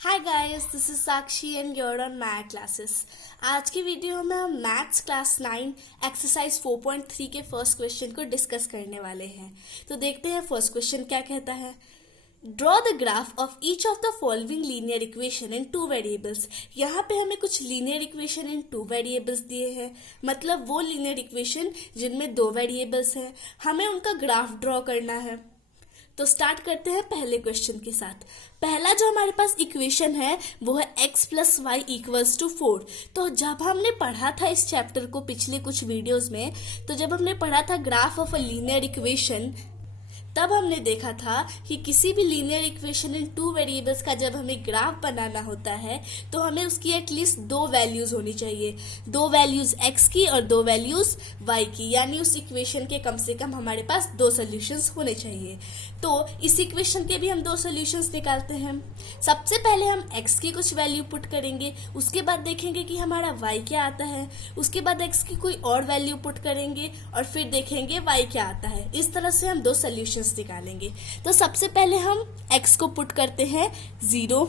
Hi guys, this is Sakshi and you're on math classes. आज की video में हम मैथ्स क्लास 9 एक्सरसाइज 4.3 के फर्स्ट क्वेश्चन को डिस्कस करने वाले हैं। तो देखते हैं फर्स्ट क्वेश्चन क्या कहता है। Draw the graph of each of the following linear equation in two variables. यहाँ पे हमें कुछ linear equation in two variables दिए हैं, मतलब वो लीनियर इक्वेशन जिनमें दो वेरिएबल्स हैं, हमें उनका ग्राफ ड्रॉ करना है। तो स्टार्ट करते हैं पहले क्वेश्चन के साथ। पहला जो हमारे पास इक्वेशन है वो है x plus Y equals to 4। तो जब हमने पढ़ा था इस चैप्टर को पिछले कुछ वीडियोस में, तो जब हमने पढ़ा था graph of a linear equation, तब हमने देखा था कि किसी भी linear equation in two variables का जब हमें ग्राफ बनाना होता है तो हमें उसकी एटलीस्ट दो वैल्यूज होनी चाहिए, दो वैल्यूज x की और दो वैल्यूज y की, यानी उस इक्वेशन के कम से कम हमारे पास दो सोल्यूशंस होने चाहिए। तो इस इक्वेशन के भी हम दो सोल्यूशंस निकालते हैं। सबसे पहले हम x की कुछ वैल्यू पुट करेंगे, उसके बाद देखेंगे कि हमारा y क्या आता है, उसके बाद x की कोई और वैल्यू पुट करेंगे और फिर देखेंगे y क्या आता है। इस तरह से हम दो सोल्यूशंस निकालेंगे। तो सबसे पहले हम x को पुट करते हैं 0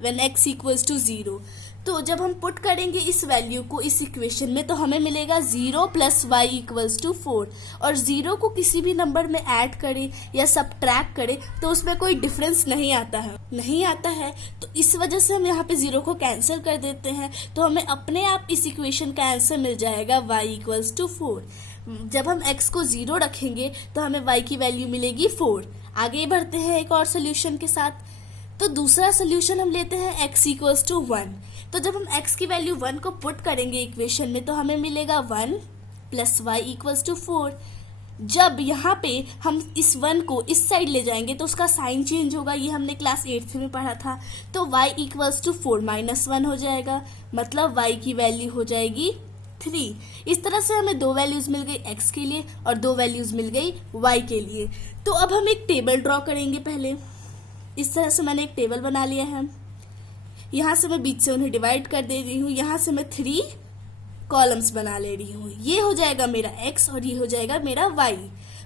व्हेन x इक्वल्स टू 0। तो जब हम पुट करेंगे इस वैल्यू को इस इक्वेशन में तो हमें मिलेगा 0 प्लस वाई इक्वल्स टू 4। और 0 को किसी भी नंबर में ऐड करें या सब्ट्रैक्ट करें तो उसमें कोई डिफरेंस नहीं आता है। तो इस वजह से हम यहाँ पे 0 को कैंसिल कर देते हैं, तो हमें अपने आप इस इक्वेशन का आंसर मिल जाएगा y इक्वल्स टू 4। जब हम x को 0 रखेंगे तो हमें y की वैल्यू मिलेगी 4। आगे बढ़ते हैं एक और सोल्यूशन के साथ। तो दूसरा सोल्यूशन हम लेते हैं x इक्वल्स टू 1। तो जब हम x की वैल्यू 1 को पुट करेंगे इक्वेशन में तो हमें मिलेगा 1 प्लस वाई इक्वल्स टू 4। जब यहाँ पे हम इस 1 को इस साइड ले जाएंगे तो उसका साइन चेंज होगा, ये हमने क्लास 8th में पढ़ा था। तो y इक्वल्स टू 4 माइनस 1 हो जाएगा, मतलब y की वैल्यू हो जाएगी 3। इस तरह से हमें दो वैल्यूज मिल गई x के लिए और दो वैल्यूज मिल गई y के लिए। तो अब हम एक टेबल ड्रॉ करेंगे। पहले इस तरह से मैंने एक टेबल बना लिया है, यहाँ से मैं बीच से उन्हें डिवाइड कर दे रही हूँ, यहाँ से मैं 3 कॉलम्स बना ले रही हूँ। ये हो जाएगा मेरा x और ये हो जाएगा मेरा y।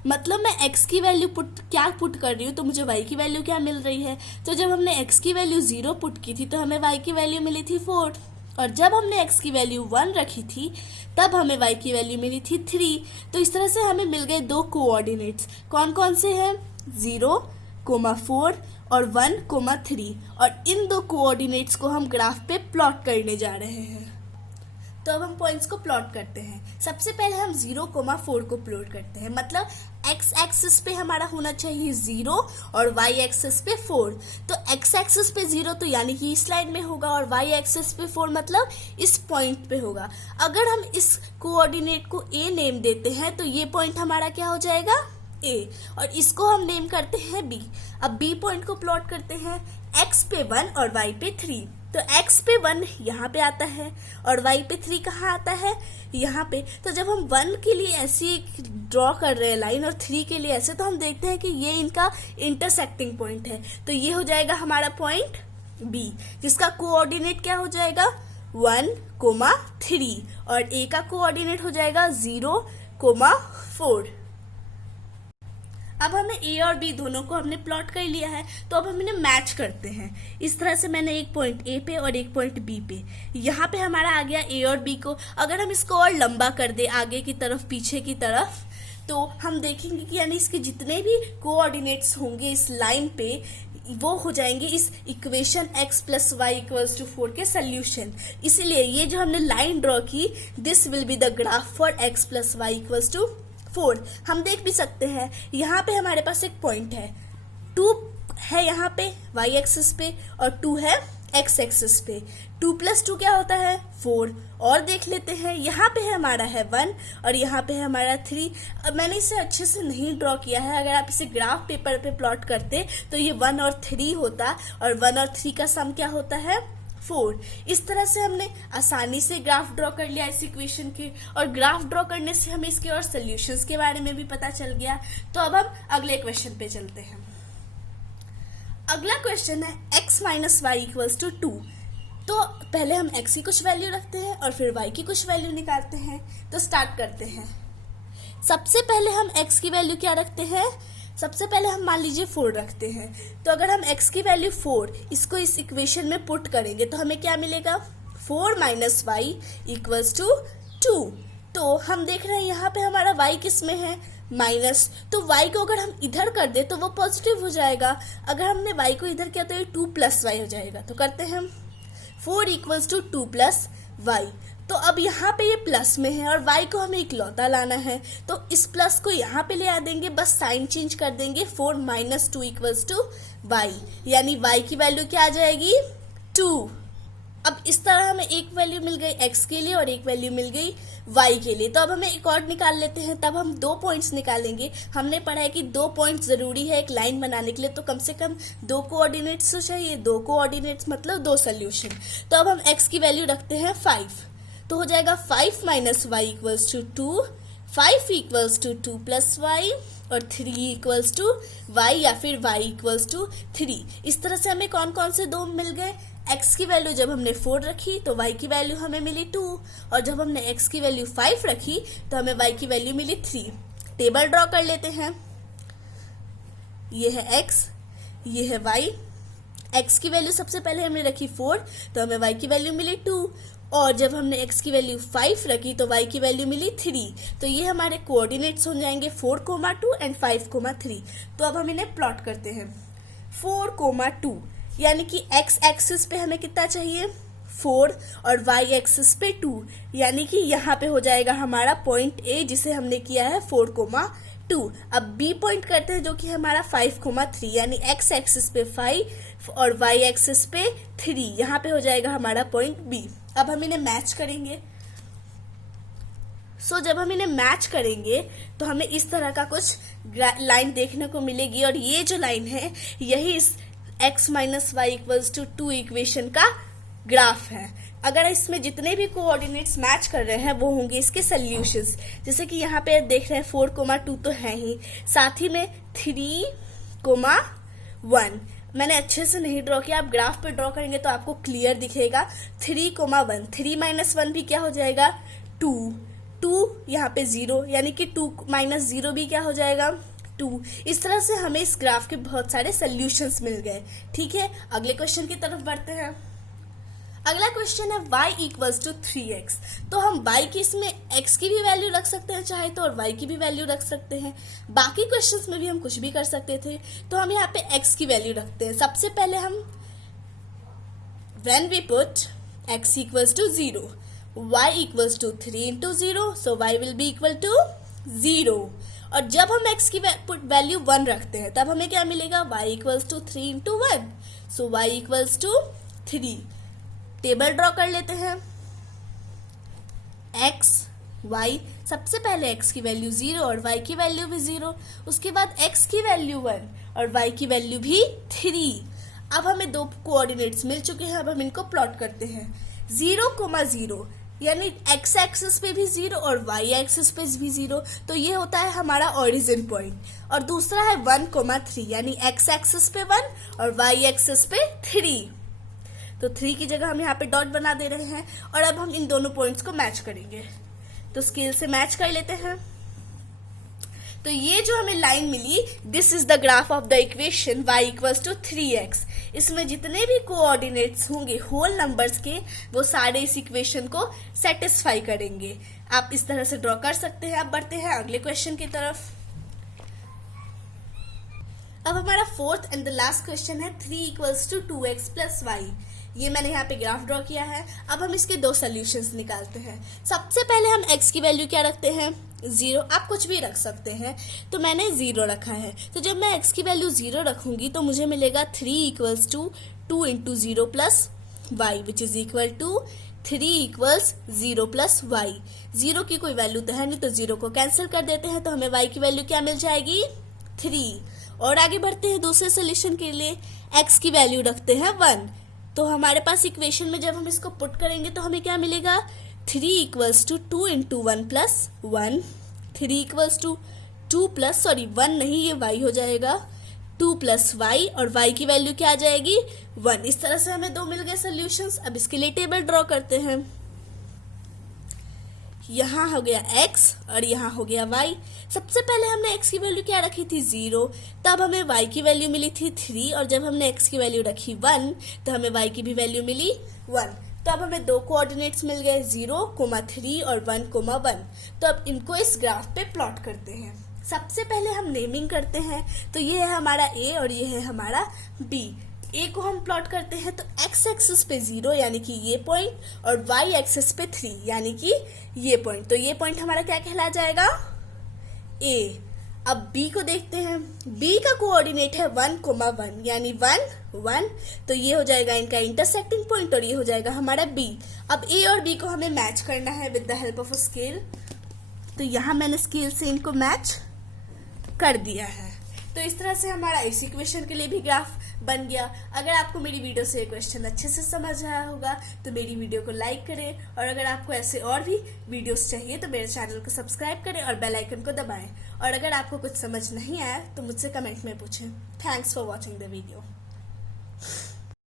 मतलब मैं x की वैल्यू क्या पुट कर रही हूँ तो मुझे y की वैल्यू क्या मिल रही है। तो जब हमने x की वैल्यू 0 पुट की थी तो हमें y की वैल्यू मिली थी 4, और जब हमने x की वैल्यू 1 रखी थी तब हमें y की वैल्यू मिली थी 3। तो इस तरह से हमें मिल गए दो कोऑर्डिनेट्स। कौन कौन से हैं? 0, 4 और 1, 3। और इन दो कोऑर्डिनेट्स को हम ग्राफ पे प्लॉट करने जा रहे हैं। तो अब हम पॉइंट्स को प्लॉट करते हैं। सबसे पहले हम 0, 4 को प्लॉट करते हैं, मतलब x एक्सिस पे हमारा होना चाहिए 0 और y एक्सिस पे 4। तो x एक्सिस पे 0 तो यानी कि इस लाइन में होगा, और y एक्सिस पे 4 मतलब इस पॉइंट पे होगा। अगर हम इस कोऑर्डिनेट को a नेम देते हैं तो ये पॉइंट हमारा क्या हो जाएगा? a, और इसको हम नेम करते हैं b। अब b पॉइंट को प्लॉट करते हैं। x पे 1 और y पे 3। तो x पे 1 यहाँ पे आता है और y पे 3 कहाँ आता है? यहाँ पे। तो जब हम 1 के लिए ऐसी ड्रॉ कर रहे हैं लाइन और 3 के लिए ऐसे, तो हम देखते हैं कि ये इनका इंटरसेक्टिंग पॉइंट है। तो ये हो जाएगा हमारा पॉइंट B, जिसका कोऑर्डिनेट क्या हो जाएगा? 1, 3, और A का कोऑर्डिनेट हो जाएगा 0, 4। अब हमें a और b दोनों को हमने प्लॉट कर लिया है, तो अब हम इन्हें मैच करते हैं। इस तरह से मैंने एक पॉइंट a पे और एक पॉइंट b पे, यहाँ पे हमारा आ गया a और b को। अगर हम इसको और लंबा कर दे आगे की तरफ पीछे की तरफ, तो हम देखेंगे कि यानी इसके जितने भी कोऑर्डिनेट्स होंगे इस लाइन पे वो हो जाएंगे इस equation x plus Y equals to 4 के सोल्यूशन। इसीलिए ये जो हमने लाइन ड्रॉ की, this will be the graph for x plus Y equals to 4। हम देख भी सकते हैं यहाँ पे हमारे पास एक पॉइंट है, 2 है यहाँ पे y एक्सिस पे और 2 है x एक्सिस पे। 2 प्लस 2 क्या होता है? 4। और देख लेते हैं, यहाँ पे हमारा है 1 और यहाँ पे है हमारा 3। अब मैंने इसे अच्छे से नहीं ड्रॉ किया है, अगर आप इसे ग्राफ पेपर पे प्लॉट करते तो ये 1 और 3 होता, और 1 और 3 का सम क्या होता है? 4। इस तरह से हमने आसानी से ग्राफ ड्रॉ कर लिया इस इक्वेशन के, और ग्राफ ड्रॉ करने से हमें इसके और सोल्यूशंस के बारे में भी पता चल गया। तो अब हम अगले क्वेश्चन पे चलते हैं। अगला क्वेश्चन है x minus Y equals to 2। तो पहले हम x की कुछ वैल्यू रखते हैं और फिर y की कुछ वैल्यू निकालते हैं। तो स्टार्ट करते हैं। सबसे पहले हम x की वैल्यू क्या रखते हैं? सबसे पहले हम मान लीजिए 4 रखते हैं, तो अगर हम x की वैल्यू 4 इसको इस इक्वेशन में पुट करेंगे तो हमें क्या मिलेगा, 4 माइनस वाई इक्वल्स टू 2। तो हम देख रहे हैं यहाँ पे हमारा y किस में है, माइनस, तो y को अगर हम इधर कर दे तो वो पॉजिटिव हो जाएगा। अगर हमने y को इधर किया तो ये 2 प्लस वाई हो जाएगा। तो करते हैं हम 4 इक्वल्स टू 2 प्लस वाई। तो अब यहाँ पे ये प्लस में है और y को हमें इकलौता लाना है, तो इस प्लस को यहाँ पे ले आ देंगे, बस साइन चेंज कर देंगे, 4 माइनस 2 इक्वल्स टू वाई, यानी y की वैल्यू क्या आ जाएगी, 2। अब इस तरह हमें एक वैल्यू मिल गई x के लिए और एक वैल्यू मिल गई y के लिए। तो अब हमें एक और निकाल लेते हैं, तब हम 2 पॉइंट्स निकालेंगे। हमने पढ़ा है कि 2 पॉइंट्स जरूरी है एक लाइन बनाने के लिए, तो कम से कम 2 कोऑर्डिनेट्स तो चाहिए। 2 कोऑर्डिनेट्स मतलब 2 सोल्यूशन। तो अब हम x की वैल्यू रखते हैं 5, तो हो जाएगा 5 minus Y equals to 2, 5 equals to 2 plus Y और 3 इक्वल्स टू वाई, या फिर y इक्वल्स टू 3। इस तरह से हमें कौन कौन से 2 मिल गए, x की वैल्यू जब हमने 4 रखी तो y की वैल्यू हमें मिली 2, और जब हमने x की वैल्यू 5 रखी तो हमें y की वैल्यू मिली 3। टेबल ड्रॉ कर लेते हैं, ये है x, ये है y। x की वैल्यू सबसे पहले हमने रखी 4, तो हमें y की वैल्यू मिली 2, और जब हमने x की वैल्यू 5 रखी तो y की वैल्यू मिली 3। तो ये हमारे कोऑर्डिनेट्स हो जाएंगे 4,2 एंड 5,3। तो अब हम इन्हें प्लॉट करते हैं, 4,2 यानी कि x एक्सिस पे हमें कितना चाहिए, 4, और y एक्सिस पे 2, यानी कि यहाँ पे हो जाएगा हमारा पॉइंट A जिसे हमने किया है 4,2। अब B पॉइंट करते हैं जो कि हमारा 5,3, यानी x एक्सिस पे 5 और y एक्सिस पे 3, यहाँ पे हो जाएगा हमारा पॉइंट B। अब हम इन्हें मैच करेंगे। जब हम इन्हें मैच करेंगे तो हमें इस तरह का कुछ लाइन देखने को मिलेगी, और ये जो लाइन है यही इस x minus Y equals to 2 equation का ग्राफ है। अगर इसमें जितने भी कोऑर्डिनेट्स मैच कर रहे हैं वो होंगे इसके सोल्यूशंस। जैसे कि यहाँ पे देख रहे हैं 4,2 तो है ही, साथ ही में 3,1 मैंने अच्छे से नहीं ड्रॉ किया, आप ग्राफ पे ड्रॉ करेंगे तो आपको क्लियर दिखेगा। 3,1, 3 माइनस 1 भी क्या हो जाएगा, 2, 2 यहाँ पे 0, यानी कि 2 माइनस 0 भी क्या हो जाएगा, 2। इस तरह से हमें इस ग्राफ के बहुत सारे सोल्यूशंस मिल गए। ठीक है, अगले क्वेश्चन की तरफ बढ़ते हैं। अगला क्वेश्चन है y इक्वल्स टू 3x। तो हम y की इसमें x की भी वैल्यू रख सकते हैं चाहे तो, और y की भी वैल्यू रख सकते हैं। बाकी क्वेश्चंस में भी हम कुछ भी कर सकते थे, तो हम यहाँ पे x की वैल्यू रखते हैं। सबसे पहले हम when we put x equals to 0, y equals to 3 into 0, so y will be equal to 0। और जब हम x की वैल्यू 1 रखते हैं तब हमें क्या मिलेगा, y equals to 3 into 1, so y equals to 3। Table draw कर लेते हैं, x, y, सबसे पहले x की वैल्यू 0 और y की वैल्यू भी 0, उसके बाद x की वैल्यू 1 और y की वैल्यू भी 3। अब हमें 2 कोऑर्डिनेट्स मिल चुके हैं, अब हम इनको प्लॉट करते हैं। 0,0 यानी x एक्सिस पे भी 0 और y एक्सिस पे भी 0, तो ये होता है हमारा ओरिजिन पॉइंट। और दूसरा है 1,3 यानी x एक्सिस पे 1 और y एक्सिस पे 3, तो 3 की जगह हम यहाँ पे डॉट बना दे रहे हैं। और अब हम इन दोनों पॉइंट्स को मैच करेंगे, तो स्केल से मैच कर लेते हैं। तो ये जो हमें लाइन मिली, this is the graph of the equation y equals to 3x। इसमें जितने भी कोऑर्डिनेट्स होंगे होल नंबर्स के, वो सारे इस इक्वेशन को सेटिस्फाई करेंगे। आप इस तरह से ड्रॉ कर सकते हैं। अब बढ़ते हैं अगले क्वेश्चन की तरफ। अब हमारा fourth and the last question है 3 equals to 2x plus Y. ये मैंने यहाँ पे ग्राफ ड्रॉ किया है। अब हम इसके 2 सोल्यूशंस निकालते हैं। सबसे पहले हम x की वैल्यू क्या रखते हैं, 0। आप कुछ भी रख सकते हैं, तो मैंने 0 रखा है। तो जब मैं x की वैल्यू 0 रखूंगी तो मुझे मिलेगा 3 equals to 2 into 0 plus Y, which is equal to 3 equals 0 plus Y. 0 की कोई वैल्यू तो है नहीं, तो 0 को कैंसिल कर देते हैं, तो हमें y की वैल्यू क्या मिल जाएगी, 3। और आगे बढ़ते हैं दूसरे सोल्यूशन के लिए। x की वैल्यू रखते हैं 1, तो हमारे पास इक्वेशन में जब हम इसको पुट करेंगे तो हमें क्या मिलेगा, 3 equals to 2 into 1 plus 1, 3 equals to 2 plus 1 नहीं, ये y हो जाएगा 2 प्लस वाई, और y की वैल्यू क्या आ जाएगी, 1। इस तरह से हमें 2 मिल गए सोल्यूशंस। अब इसके लिए टेबल ड्रॉ करते हैं। यहाँ हो गया x और यहाँ हो गया y। सबसे पहले हमने x की वैल्यू क्या रखी थी 0, तब हमें y की वैल्यू मिली थी 3, और जब हमने x की वैल्यू रखी 1 तो हमें y की भी वैल्यू मिली 1। तो अब हमें दो कोऑर्डिनेट्स मिल गए 0,3 और 1,1। तो अब इनको इस ग्राफ पे प्लॉट करते हैं। सबसे पहले हम नेमिंग करते हैं, तो ये है हमारा a और ये है हमारा b। a को हम प्लॉट करते हैं तो x एक्सिस पे 0 यानी कि ये पॉइंट, और y एक्सिस पे 3 यानी कि ये पॉइंट। तो ये पॉइंट हमारा क्या कहला जाएगा, a। अब b को देखते हैं, b का कोऑर्डिनेट है 1,1 यानी 1 1, तो ये हो जाएगा इनका इंटरसेक्टिंग पॉइंट और ये हो जाएगा हमारा b। अब a और b को हमें मैच करना है with the help of a scale, तो यहाँ मैंने स्केल से इनको मैच कर दिया है। तो इस तरह से हमारा इस इक्वेशन के लिए भी ग्राफ बन गया। अगर आपको मेरी वीडियो से क्वेश्चन अच्छे से समझ आया होगा तो मेरी वीडियो को लाइक करें, और अगर आपको ऐसे और भी वीडियोस चाहिए तो मेरे चैनल को सब्सक्राइब करें और बेल आइकन को दबाएं। और अगर आपको कुछ समझ नहीं आया तो मुझसे कमेंट में पूछें। Thanks for watching the video.